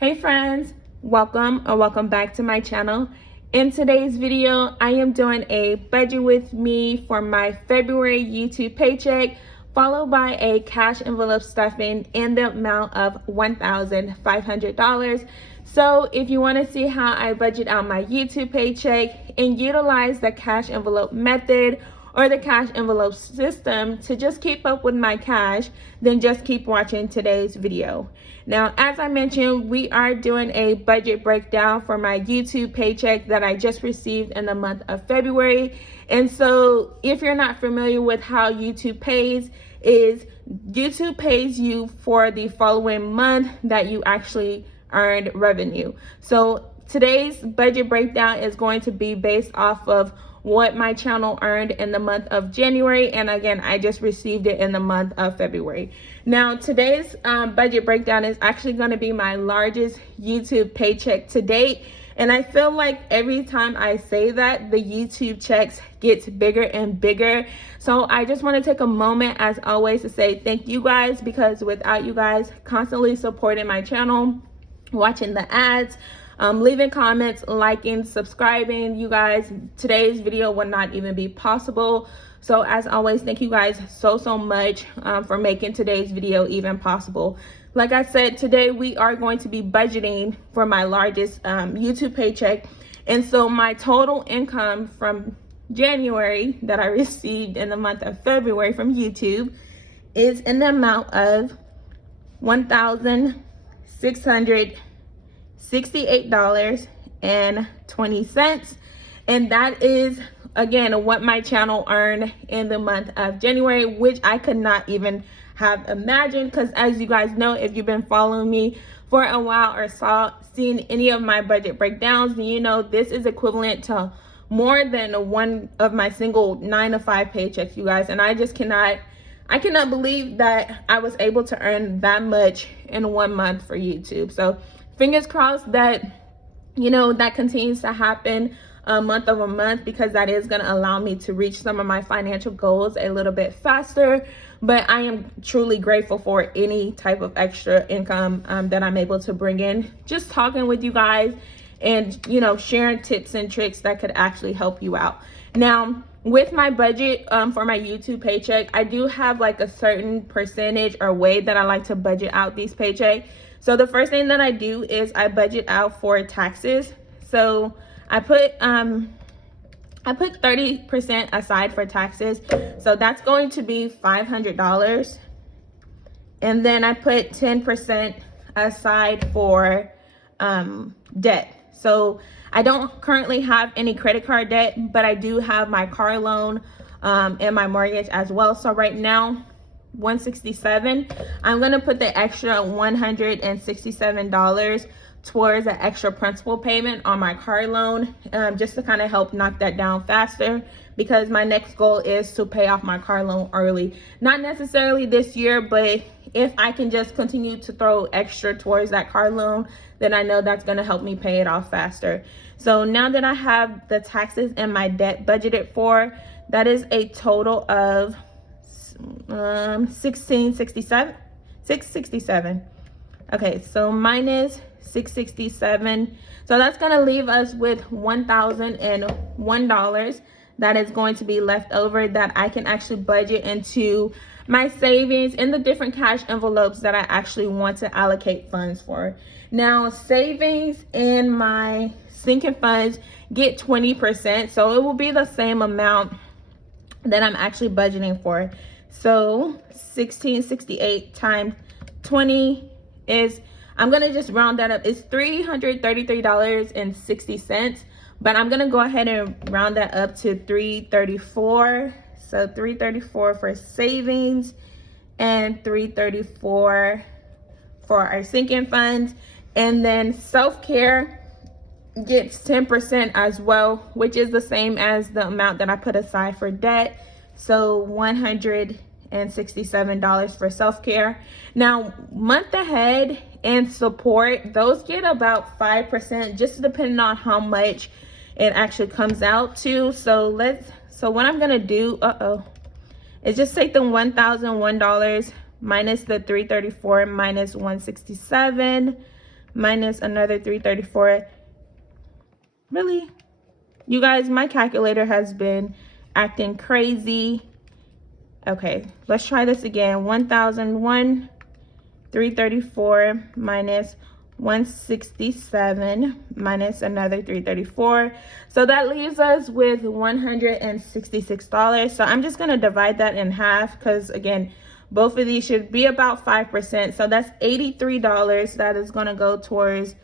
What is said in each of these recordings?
Hey friends, welcome back to my channel. In today's video, I am doing a budget with me for my February YouTube paycheck, followed by a cash envelope stuffing in the amount of $1,500. So if you want to see how I budget out my YouTube paycheck and utilize the cash envelope method or the cash envelope system to just keep up with my cash, then just keep watching today's video. Now, as I mentioned, we are doing a budget breakdown for my YouTube paycheck that I just received in the month of February. And so if you're not familiar with how YouTube pays, is YouTube pays you for the following month that you actually earned revenue. So today's budget breakdown is going to be based off of what my channel earned in the month of January, and again, I just received it in the month of February. Now today's budget breakdown is actually going to be my largest YouTube paycheck to date, and I feel like every time I say that, the YouTube checks gets bigger and bigger. So I just want to take a moment, as always, to say thank you guys, because without you guys constantly supporting my channel, watching the ads, leaving comments, liking, subscribing, you guys, today's video would not even be possible. So as always, thank you guys so much for making today's video even possible. Like I said, today we are going to be budgeting for my largest YouTube paycheck. And so my total income from January that I received in the month of February from YouTube is in the amount of $1,668.20, and that is again what my channel earned in the month of January, which I could not even have imagined, because as you guys know, if you've been following me for a while or seen any of my budget breakdowns, then you know this is equivalent to more than one of my single 9-to-5 paychecks, you guys. And I cannot believe that I was able to earn that much in 1 month for YouTube. So fingers crossed that, you know, that continues to happen month over month, because that is going to allow me to reach some of my financial goals a little bit faster. But I am truly grateful for any type of extra income that I'm able to bring in, just talking with you guys and, you know, sharing tips and tricks that could actually help you out. Now, with my budget for my YouTube paycheck, I do have like a certain percentage or way that I like to budget out these paychecks. So the first thing that I do is I budget out for taxes. So I put 30% aside for taxes. So that's going to be $500. And then I put 10% aside for debt. So I don't currently have any credit card debt, but I do have my car loan and my mortgage as well. So right now, $167. I'm gonna put the extra $167 towards an extra principal payment on my car loan, just to kind of help knock that down faster, because my next goal is to pay off my car loan early. Not necessarily this year, but if I can just continue to throw extra towards that car loan, then I know that's going to help me pay it off faster. So now that I have the taxes and my debt budgeted for, that is a total of $667. Okay, so minus $667. So that's going to leave us with $1,001 that is going to be left over that I can actually budget into my savings in the different cash envelopes that I actually want to allocate funds for. Now, savings and my sinking funds get 20%, so it will be the same amount that I'm actually budgeting for. So 1668 times 20 is, I'm gonna just round that up, it's $333.60, but I'm gonna go ahead and round that up to $334. So $334 for savings and $334 for our sinking funds. And then self-care gets 10% as well, which is the same as the amount that I put aside for debt. So $167 for self-care. Now, month ahead and support, those get about 5%, just depending on how much it actually comes out to. So what I'm gonna do, is just take the $1,001 minus the $334 minus $167 minus another 334. Really? You guys, my calculator has been acting crazy. Okay, let's try this again. 1,001, 334 minus 167 minus another 334. So that leaves us with $166. So I'm just going to divide that in half because, again, both of these should be about 5%. So that's $83 that is going to go towards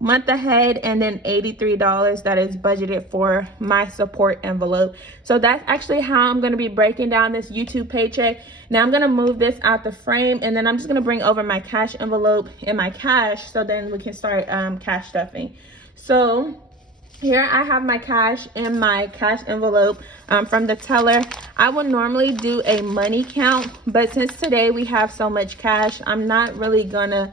month ahead, and then $83 that is budgeted for my support envelope. So that's actually how I'm going to be breaking down this YouTube paycheck. Now I'm going to move this out the frame, and then I'm just going to bring over my cash envelope and my cash, so then we can start cash stuffing. So here I have my cash in my cash envelope from the teller. I would normally do a money count, but since today we have so much cash, I'm not really gonna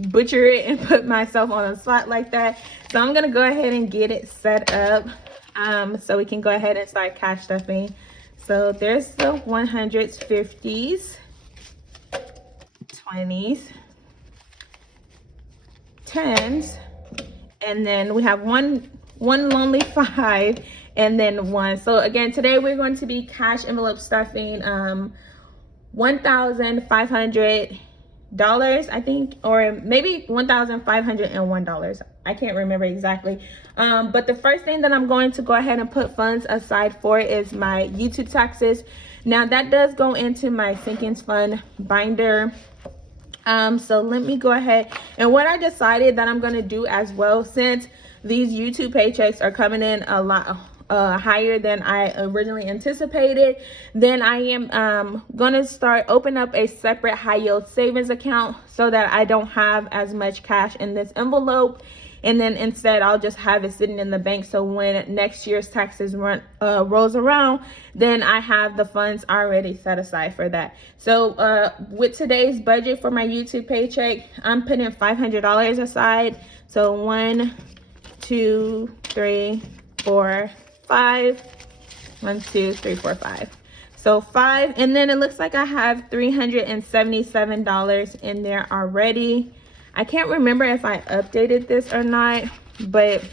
butcher it and put myself on a spot like that. So I'm gonna go ahead and get it set up so we can go ahead and start cash stuffing. So there's the 100s, 50s, 20s, 10s, and then we have one lonely 5, and then 1. So again, today we're going to be cash envelope stuffing $1,500, I think, or maybe $1,501. I can't remember exactly. But the first thing that I'm going to go ahead and put funds aside for is my YouTube taxes. Now that does go into my Sinkins Fund binder. So let me go ahead, and what I decided that I'm going to do as well, since these YouTube paychecks are coming in a lot higher than I originally anticipated, then I am going to open up a separate high yield savings account so that I don't have as much cash in this envelope, and then instead I'll just have it sitting in the bank, so when next year's taxes rolls around, then I have the funds already set aside for that. So with today's budget for my YouTube paycheck, I'm putting $500 aside. So 1, 2, 3, 4, 5. 1, 2, 3, 4, 5. So 5, and then it looks like I have $377 in there already. I can't remember if I updated this or not, but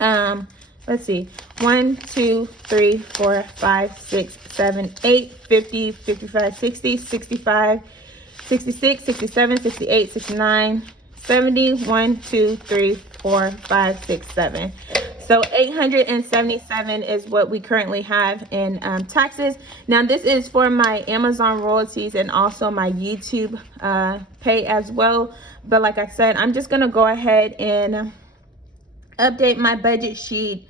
let's see. 1, 2, 3, 4, 5, 6, 7, 8, 50, 55, 60, 65, 66, 67, 68, 69, 70, 1, 2, 3, 4, 5, 6, 7. So $877 is what we currently have in taxes. Now this is for my Amazon royalties and also my YouTube pay as well. But like I said, I'm just gonna go ahead and update my budget sheet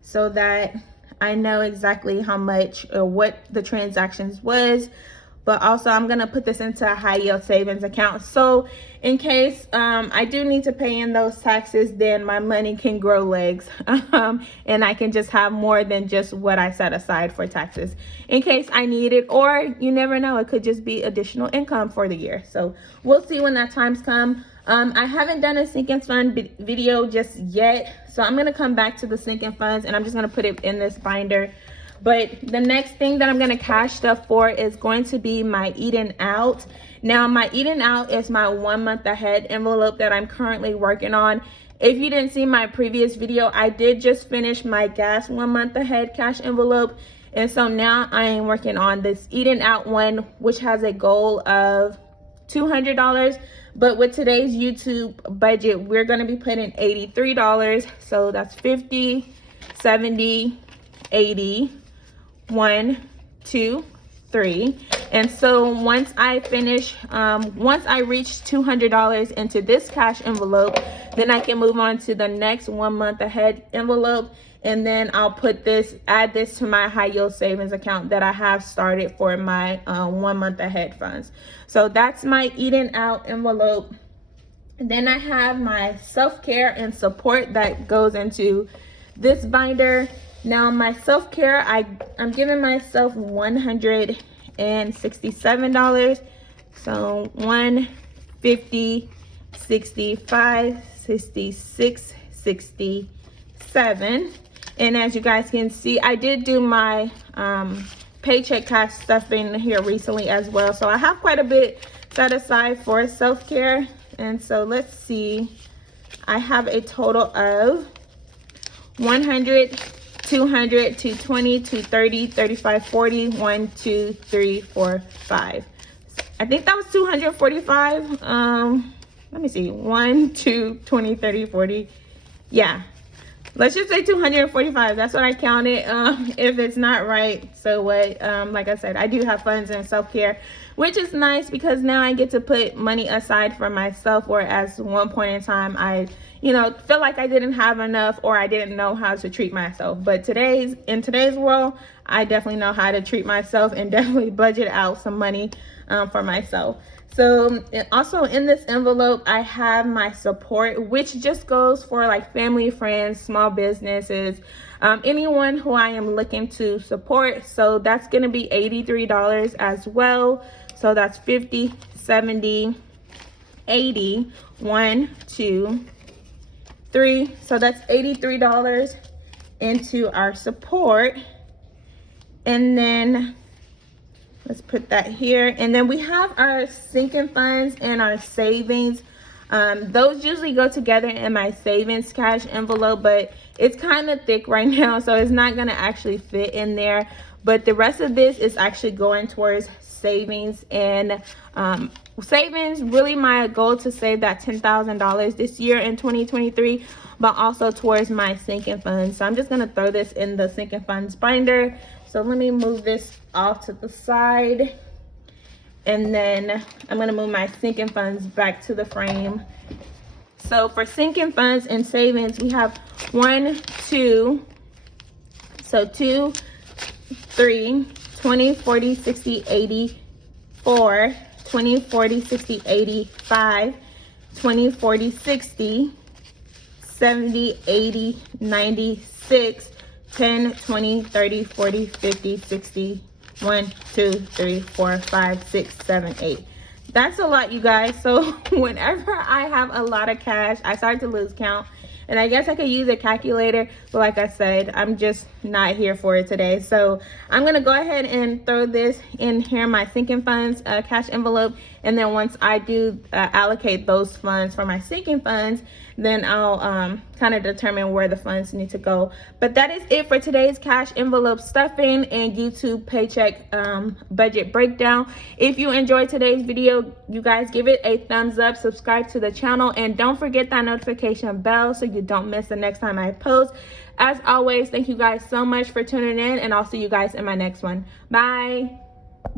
so that I know exactly how much or what the transactions was. But also I'm gonna put this into a high yield savings account, so in case I do need to pay in those taxes, then my money can grow legs and I can just have more than just what I set aside for taxes in case I need it, or you never know, it could just be additional income for the year. So we'll see when that time's come. I haven't done a sinking fund video just yet, so I'm gonna come back to the sinking funds and I'm just gonna put it in this binder. But the next thing that I'm going to cash stuff for is going to be my eating out. Now my eating out is my 1 month ahead envelope that I'm currently working on. If you didn't see my previous video, I did just finish my gas 1 month ahead cash envelope. And so now I am working on this eating out one, which has a goal of $200. But with today's YouTube budget, we're going to be putting $83. So that's 50, 70, 80. 1, 2, 3. And so once I finish, once I reach $200 into this cash envelope, then I can move on to the next 1 month ahead envelope, and then I'll add this to my high yield savings account that I have started for my 1 month ahead funds. So that's my eating out envelope. And then I have my self-care and support that goes into this binder. Now my self-care, I'm giving myself $167. So 150, 65, 66, 67. And as you guys can see, I did do my paycheck cash stuff in here recently as well. So I have quite a bit set aside for self-care. And so let's see, I have a total of 100, 200, 220, 230, 35, 40, 1, 2, 3, 4, 5. I think that was 245. Let me see, 1, 2, 20, 30, 40. Yeah, let's just say 245. That's what I counted. If it's not right, so what? Like I said, I do have funds in self-care, which is nice because now I get to put money aside for myself, whereas one point in time I feel like I didn't have enough, or I didn't know how to treat myself. But in today's world, I definitely know how to treat myself and definitely budget out some money for myself. So also in this envelope, I have my support, which just goes for like family, friends, small businesses, anyone who I am looking to support. So that's going to be $83 as well. So that's 50, 70, 80, 1, 2, 3. So that's $83 into our support. And then let's put that here. And then we have our sinking funds and our savings. Those usually go together in my savings cash envelope, but it's kind of thick right now, so it's not going to actually fit in there. But the rest of this is actually going towards savings. And savings, really my goal to save that $10,000 this year in 2023, but also towards my sinking funds. So I'm just going to throw this in the sinking funds binder. So let me move this off to the side, and then I'm going to move my sinking funds back to the frame. So for sinking funds and savings, we have 1, 2, so 2, 3, 20, 40, 60, 80, 4, 20, 40, 60, 80, 5, 20, 40, 60, 70, 80, 90, 6, 10, 20, 30, 40, 50, 60, 1, 2, 3, 4, 5, 6, 7, 8. That's a lot, you guys. So whenever I have a lot of cash, I start to lose count. And I guess I could use a calculator, but like I said, I'm just not here for it today. So I'm gonna go ahead and throw this in here, my sinking funds cash envelope. And then once I do allocate those funds for my sinking funds, then I'll kind of determine where the funds need to go. But that is it for today's cash envelope stuffing and YouTube paycheck budget breakdown. If you enjoyed today's video, you guys give it a thumbs up, subscribe to the channel, and don't forget that notification bell so you don't miss the next time I post. As always, thank you guys so much for tuning in, and I'll see you guys in my next one. Bye.